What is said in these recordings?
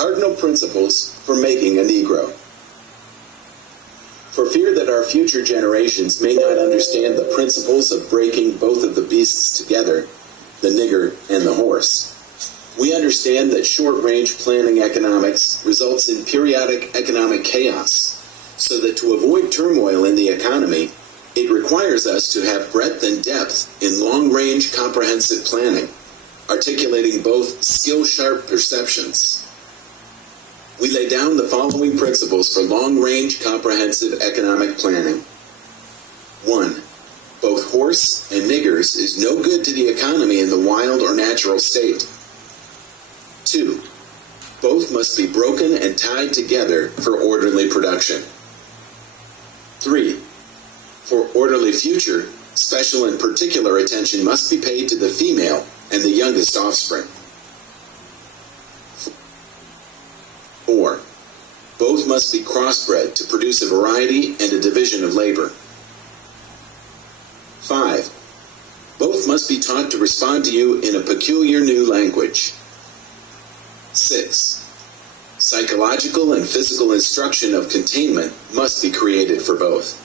cardinal principles for making a Negro. For fear that our future generations may not understand the principles of breaking both of the beasts together, the nigger and the horse, we understand that short-range planning economics results in periodic economic chaos, so that to avoid turmoil in the economy, it requires us to have breadth and depth in long-range comprehensive planning, articulating both skill-sharp perceptions. We lay down the following principles for long-range comprehensive economic planning. 1. Both horse and niggers is no good to the economy in the wild or natural state. 2. Both must be broken and tied together for orderly production. 3. For orderly future, special and particular attention must be paid to the female and the youngest offspring. 4. Both must be crossbred to produce a variety and a division of labor. 5. Both must be taught to respond to you in a peculiar new language. 6. Psychological and physical instruction of containment must be created for both.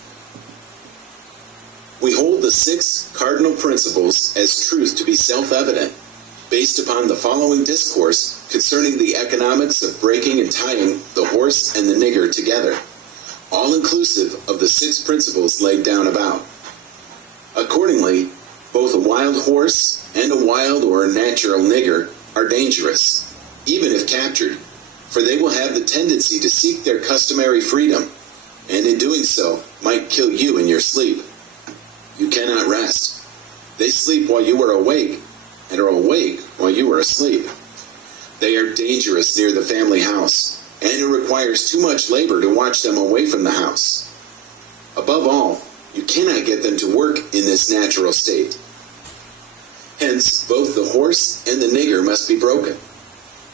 We hold the 6 cardinal principles as truth to be self-evident, based upon the following discourse concerning the economics of breaking and tying the horse and the nigger together, all inclusive of the 6 principles laid down about. Accordingly, both a wild horse and a wild or natural nigger are dangerous, even if captured, for they will have the tendency to seek their customary freedom, and in doing so might kill you in your sleep. You cannot rest. They sleep while you are awake, and are awake while you are asleep. They are dangerous near the family house, and it requires too much labor to watch them away from the house. Above all, you cannot get them to work in this natural state. Hence, both the horse and the nigger must be broken.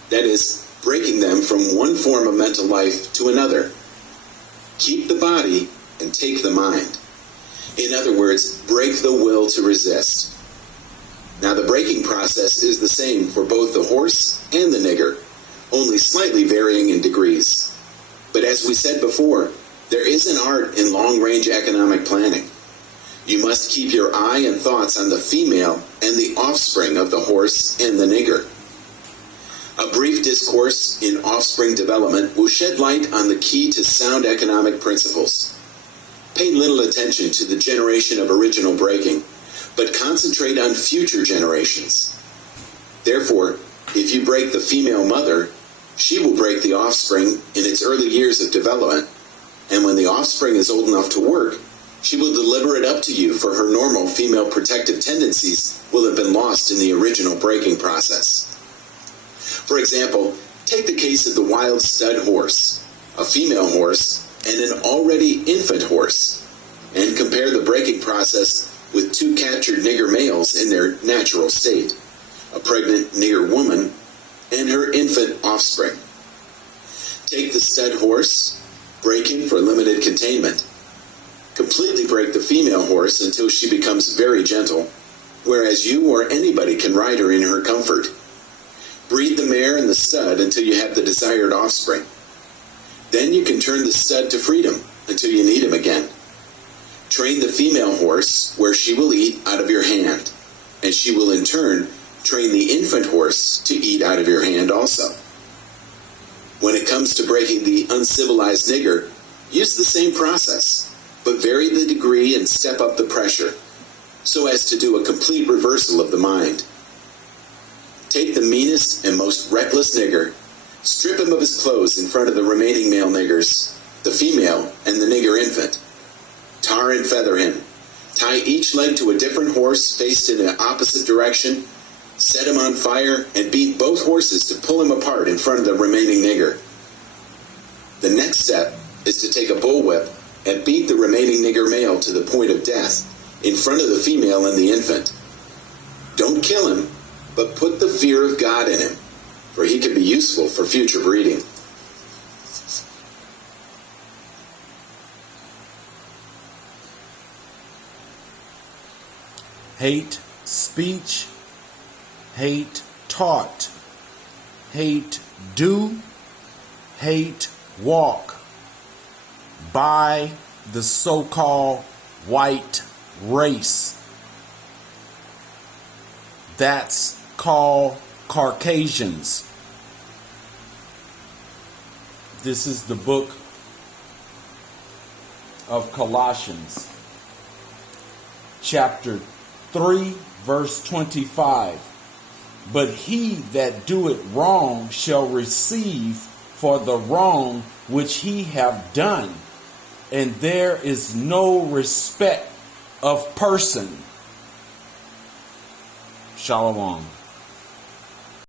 That is, breaking them from one form of mental life to another. Keep the body and take the mind. In other words, break the will to resist. Now the breaking process is the same for both the horse and the nigger, only slightly varying in degrees. But as we said before, there is an art in long-range economic planning. You must keep your eye and thoughts on the female and the offspring of the horse and the nigger. A brief discourse in offspring development will shed light on the key to sound economic principles. Pay little attention to the generation of original breaking, but concentrate on future generations. Therefore, if you break the female mother, she will break the offspring in its early years of development, and when the offspring is old enough to work, she will deliver it up to you, for her normal female protective tendencies will have been lost in the original breaking process. For example, take the case of the wild stud horse, a female horse, and an already infant horse, and compare the breaking process with 2 captured nigger males in their natural state, a pregnant nigger woman and her infant offspring. Take the stud horse, break him for limited containment. Completely break the female horse until she becomes very gentle, whereas you or anybody can ride her in her comfort. Breed the mare and the stud until you have the desired offspring. Then you can turn the stud to freedom until you need him again. Train the female horse where she will eat out of your hand, and she will in turn train the infant horse to eat out of your hand also. When it comes to breaking the uncivilized nigger, use the same process, but vary the degree and step up the pressure, so as to do a complete reversal of the mind. Take the meanest and most reckless nigger, strip him of his clothes in front of the remaining male niggers, the female and the nigger infant. Tar and feather him. Tie each leg to a different horse faced in an opposite direction, set him on fire, and beat both horses to pull him apart in front of the remaining nigger. The next step is to take a bullwhip and beat the remaining nigger male to the point of death in front of the female and the infant. Don't kill him, but put the fear of God in him, for he can be useful for future breeding. Hate speech, hate taught, hate do, hate walk by the so-called white race. That's called Caucasians. This is the book of Colossians, chapter 3, verse 25. But he that doeth wrong shall receive for the wrong which he have done. And there is no respect of person. Shalom.